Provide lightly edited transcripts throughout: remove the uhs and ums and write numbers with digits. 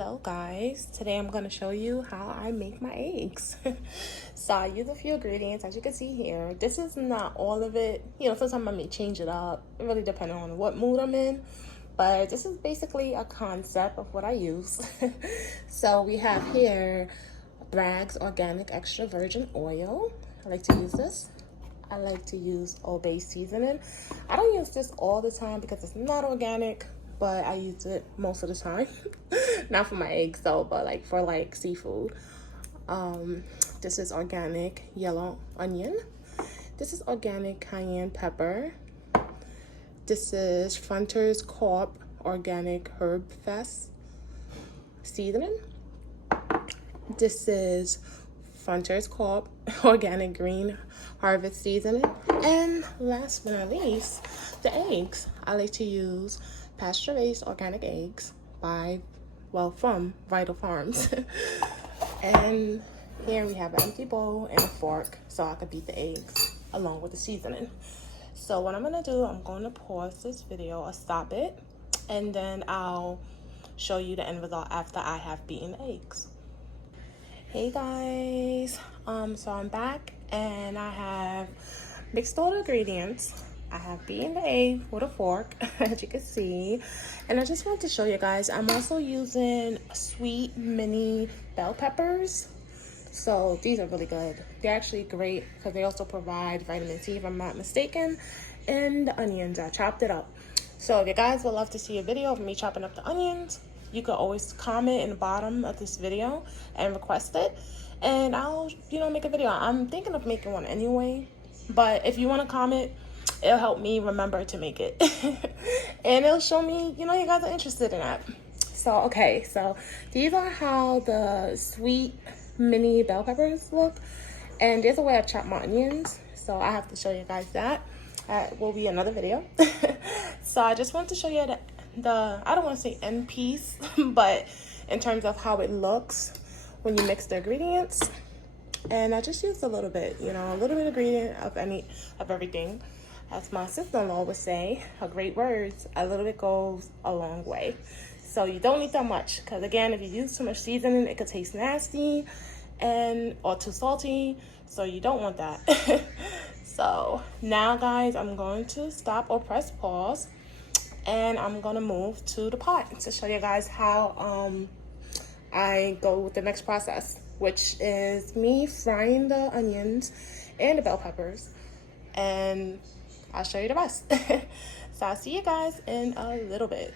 Hello guys, today I'm going to show you how I make my eggs. So I use a few ingredients as you can see here. This is not all of it, sometimes I may change it up. It really depends on what mood I'm in, but this is basically a concept of what I use. So we have here Bragg's organic extra virgin oil. I like to use this. I like to use Old Bay seasoning. I don't use this all the time because it's not organic, but I use it most of the time. Not for my eggs though, but like for like seafood. This is organic yellow onion. This is organic cayenne pepper. This is Fronter's Corp organic herb fest seasoning. This is Fronter's Corp organic green harvest seasoning. And last but not least, the eggs. I like to use pasture-raised organic eggs from Vital Farms. And here we have an empty bowl and a fork so I could beat the eggs along with the seasoning. So what I'm gonna do, I'm going to pause this video or stop it, and then I'll show you the end result after I have beaten the eggs. Hey guys, so I'm back and I have mixed all the ingredients. I have beaten the egg with a fork, as you can see. And I just wanted to show you guys, I'm also using sweet mini bell peppers. So these are really good. They're actually great because they also provide vitamin C, if I'm not mistaken. And the onions, I chopped it up. So if you guys would love to see a video of me chopping up the onions, you could always comment in the bottom of this video and request it. And I'll, make a video. I'm thinking of making one anyway. But if you want to comment, it'll help me remember to make it. And it'll show me, you guys are interested in that. So, okay, so these are how the sweet mini bell peppers look. And there's a way I chop my onions, so I have to show you guys that. That will be another video. So I just want to show you the I don't want to say end piece, but in terms of how it looks when you mix the ingredients. And I just used a little bit, a little bit of ingredient of everything. As my sister-in-law would say, her great words, a little bit goes a long way. So you don't need that much, because again, if you use too much seasoning, it could taste nasty or too salty. So you don't want that. So now guys, I'm going to stop or press pause, and I'm gonna move to the pot to show you guys how I go with the next process, which is me frying the onions and the bell peppers, and I'll show you the rest. So I'll see you guys in a little bit.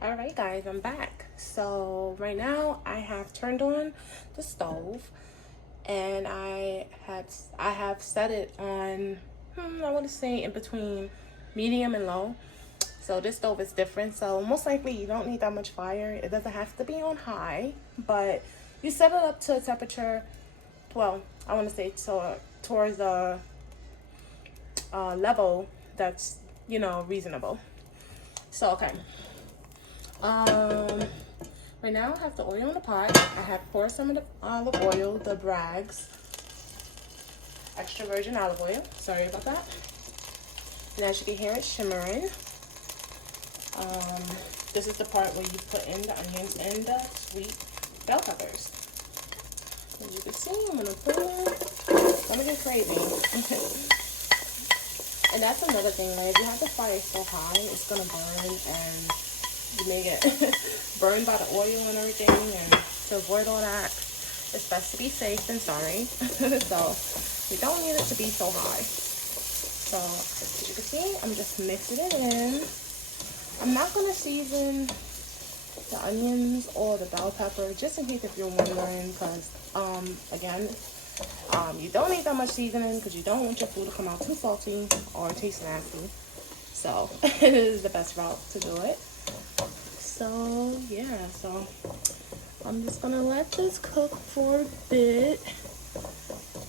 All right guys, I'm back. So right now I have turned on the stove, and I have set it on I want to say in between medium and low. So this stove is different, so most likely you don't need that much fire. It doesn't have to be on high, but you set it up to a temperature, well, I want to say towards a level that's reasonable. So okay, right now I have the oil in the pot. I have poured some of the olive oil, the Bragg's extra virgin olive oil, sorry about that. And as you can hear, it's shimmering. This is the part where you put in the onions and the sweet bell peppers. As you can see, I'm gonna put in, let me get crazy. And that's another thing, like if you have the fire so high, it's gonna burn, and you may get burned by the oil and everything. And to avoid all that, it's best to be safe than sorry. So you don't need it to be so high. So as you can see, I'm just mixing it in. I'm not gonna season the onions or the bell pepper, just in case if you're wondering, because again, you don't need that much seasoning because you don't want your food to come out too salty or taste nasty. So it is the best route to do it. So yeah, so I'm just gonna let this cook for a bit,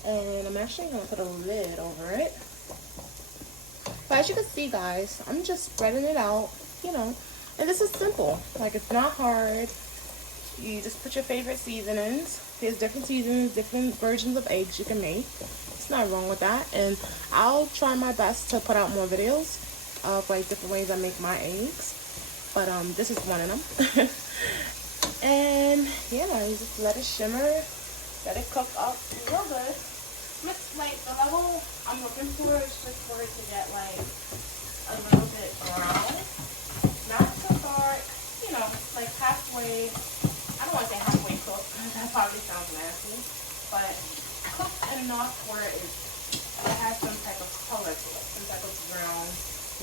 and I'm actually gonna put a lid over it. But as you can see guys, I'm just spreading it out, and this is simple. Like, it's not hard. You just put your favorite seasonings. There's different seasonings, different versions of eggs you can make. It's not wrong with that. And I'll try my best to put out more videos of like different ways I make my eggs. But this is one of them. just let it shimmer, let it cook up real good. Like the level I'm looking for is just for it to get like a little bit brown, not too dark, you know, like halfway. I don't want to say halfway cooked because that probably sounds nasty, but cooked enough where it has some type of color to it, some type of brown,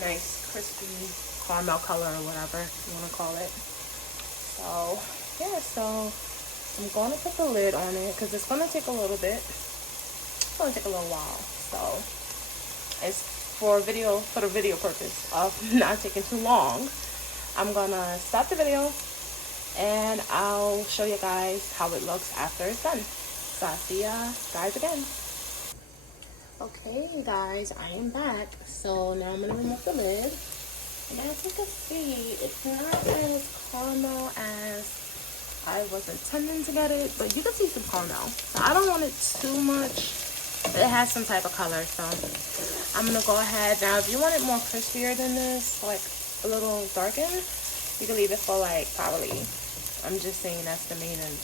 nice crispy caramel color or whatever you want to call it. So yeah, so I'm going to put the lid on it because it's going to take a little bit. It's going to take a little while. So it's for the video purpose of not taking too long. I'm going to stop the video and I'll show you guys how it looks after it's done. So I'll see ya guys again. Okay, you guys, I am back. So now I'm going to remove the lid. And as you can see, it's not as caramel as I was intending to get it, but you can see some caramel. So I don't want it too much. It has some type of color, so I'm going to go ahead. Now, if you want it more crispier than this, like a little darkened, you can leave it for like probably, I'm just saying estimated,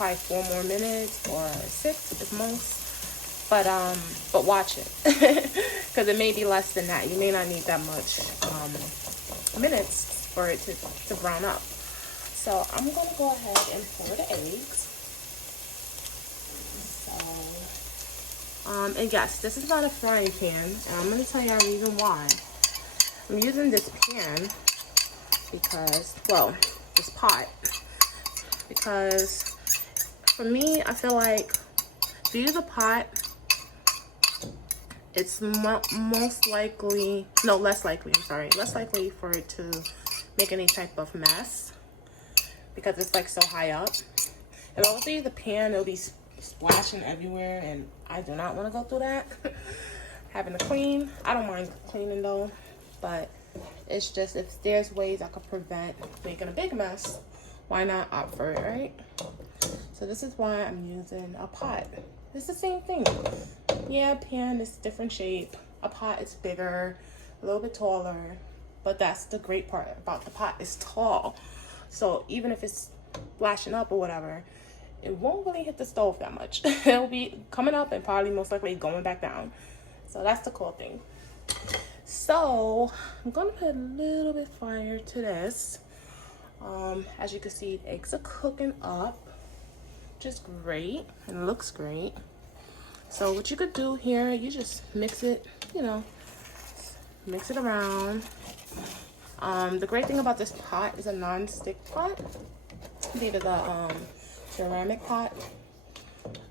probably 4 more minutes or 6 at most. But watch it because it may be less than that. You may not need that much minutes for it to brown up. So I'm going to go ahead and pour the eggs. And yes, this is not a frying pan, and I'm going to tell you a reason why. I'm using this pan because, well, this pot, because for me, I feel like to use a pot, it's less likely for it to make any type of mess because it's like so high up. If I was to use the pan, it'll be splashing everywhere, and I do not want to go through that. Having to clean, I don't mind cleaning though, but it's just if there's ways I could prevent making a big mess, why not opt for it, right? So this is why I'm using a pot. It's the same thing. Yeah, pan is different shape. A pot is bigger, a little bit taller, but that's the great part about the pot. It's tall, so even if it's flashing up or whatever, it won't really hit the stove that much. It'll be coming up and probably most likely going back down. So that's the cool thing. So I'm gonna put a little bit fire to this. As you can see, the eggs are cooking up just great, and it looks great. So what you could do here, you just mix it, you know, mix it around. The great thing about this pot is a non-stick pot. It's either the ceramic pot.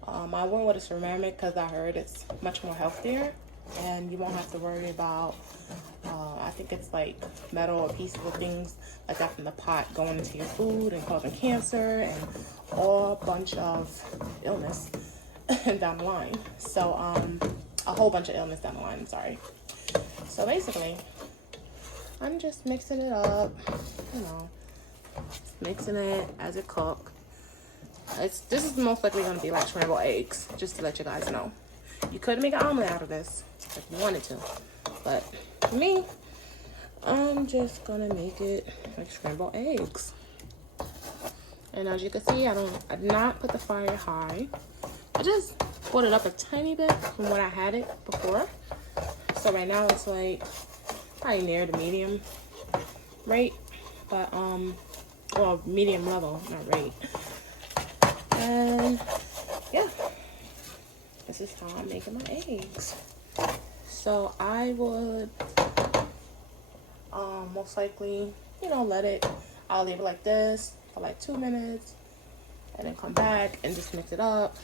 I went with a ceramic because I heard it's much more healthier, and you won't have to worry about I think it's like metal or pieces of things like that from the pot going into your food and causing cancer and all bunch of illness down the line. So a whole bunch of illness down the line, I'm sorry. So basically I'm just mixing it up, you know, mixing it as it cooks. This is most likely going to be like scrambled eggs, just to let you guys know. You could make an omelet out of this if you wanted to, but for me, I'm just going to make it like scrambled eggs. And as you can see, I did not put the fire high. I just put it up a tiny bit from what I had it before. So right now it's like probably near the medium rate, but well, medium level, not rate. And yeah, this is how I'm making my eggs. So I would most likely, you know, I'll leave it like this for like 2 minutes and then come back and just mix it up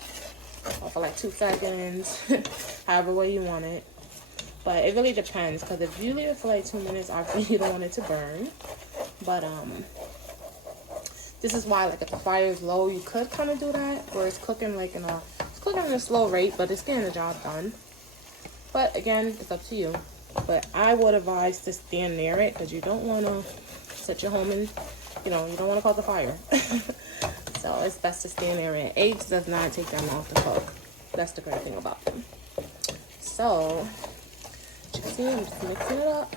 or for like 2 seconds, however way you want it. But it really depends, because if you leave it for like 2 minutes, I really don't want it to burn. But this is why, like, if the fire is low, you could kind of do that, where it's cooking like in a slow rate, but it's getting the job done. But again, it's up to you. But I would advise to stand near it, because you don't want to set your home in, you know, you don't want to cause a fire. So it's best to stand near it. Eggs does not take that long to cook. That's the great thing about them. So you can see I'm just mixing it up,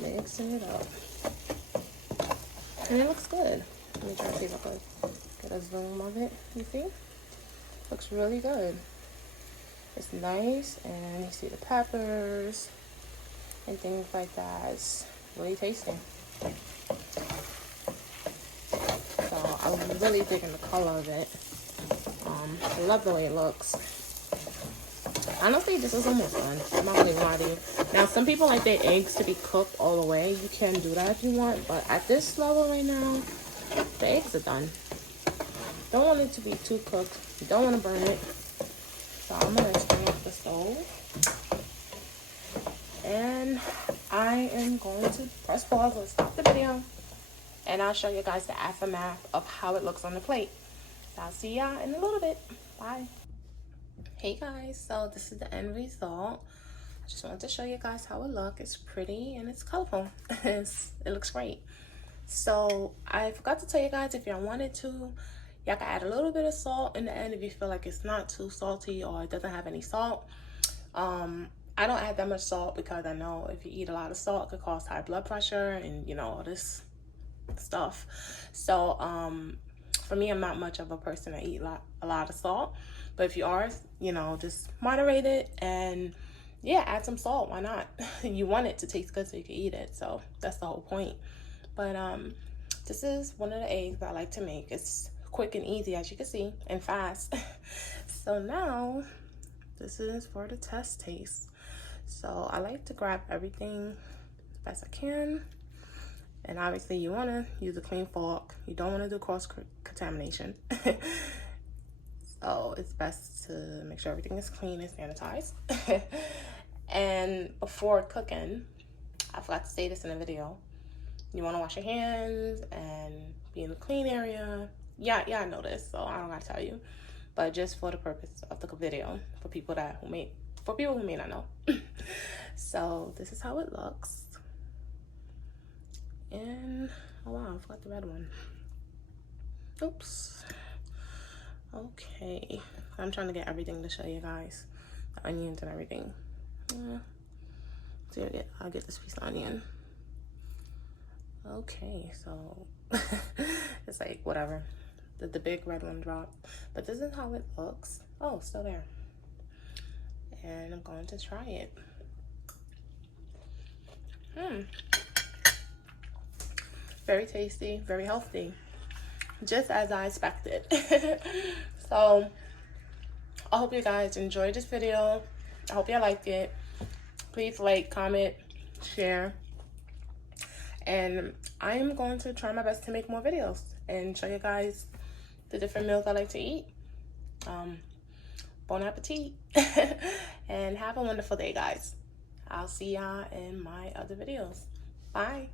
mixing it up. And it looks good. Let me try to see if I could get a zoom of it. You see? Looks really good. It's nice, and you see the peppers and things like that. It's really tasty. So I'm really digging the color of it. I love the way it looks. Honestly, this is almost done. I'm not gonna lie to you. Now, some people like their eggs to be cooked all the way. You can do that if you want, but at this level right now, the eggs are done. Don't want it to be too cooked. You don't want to burn it. So I'm gonna turn off the stove, and I am going to press pause and stop the video, and I'll show you guys the aftermath of how it looks on the plate. So I'll see y'all in a little bit. Bye. Hey guys, so this is the end result. I just wanted to show you guys how it looks. It's pretty and it's colorful. It looks great. So I forgot to tell you guys, if y'all wanted to, y'all can add a little bit of salt in the end if you feel like it's not too salty or it doesn't have any salt. I don't add that much salt because I know if you eat a lot of salt, it could cause high blood pressure and, you know, all this stuff. So for me, I'm not much of a person that eat a lot of salt. But if you are, you know, just moderate it and yeah, add some salt. Why not? You want it to taste good so you can eat it. So that's the whole point. But this is one of the eggs that I like to make. It's quick and easy, as you can see, and fast. So now this is for the test taste. So I like to grab everything as best I can. And obviously you want to use a clean fork. You don't want to do cross contamination. So it's best to make sure everything is clean and sanitized. And before cooking, I forgot to say this in the video, you want to wash your hands and be in a clean area. Yeah, I know this, so I don't gotta tell you. But just for the purpose of the video, for people who may not know. So this is how it looks. And oh wow, I forgot the red one. Oops. Okay, I'm trying to get everything to show you guys, the onions and everything. So I'll get this piece of onion. Okay, so it's like whatever. The big red one dropped, but this is how it looks. Oh, still there. And I'm going to try it. Very tasty, very healthy, just as I expected. So I hope you guys enjoyed this video. I hope you liked it. Please like, comment, share, and I am going to try my best to make more videos and show you guys the different meals I like to eat. Bon appetit. And have a wonderful day, guys. I'll see y'all in my other videos. Bye.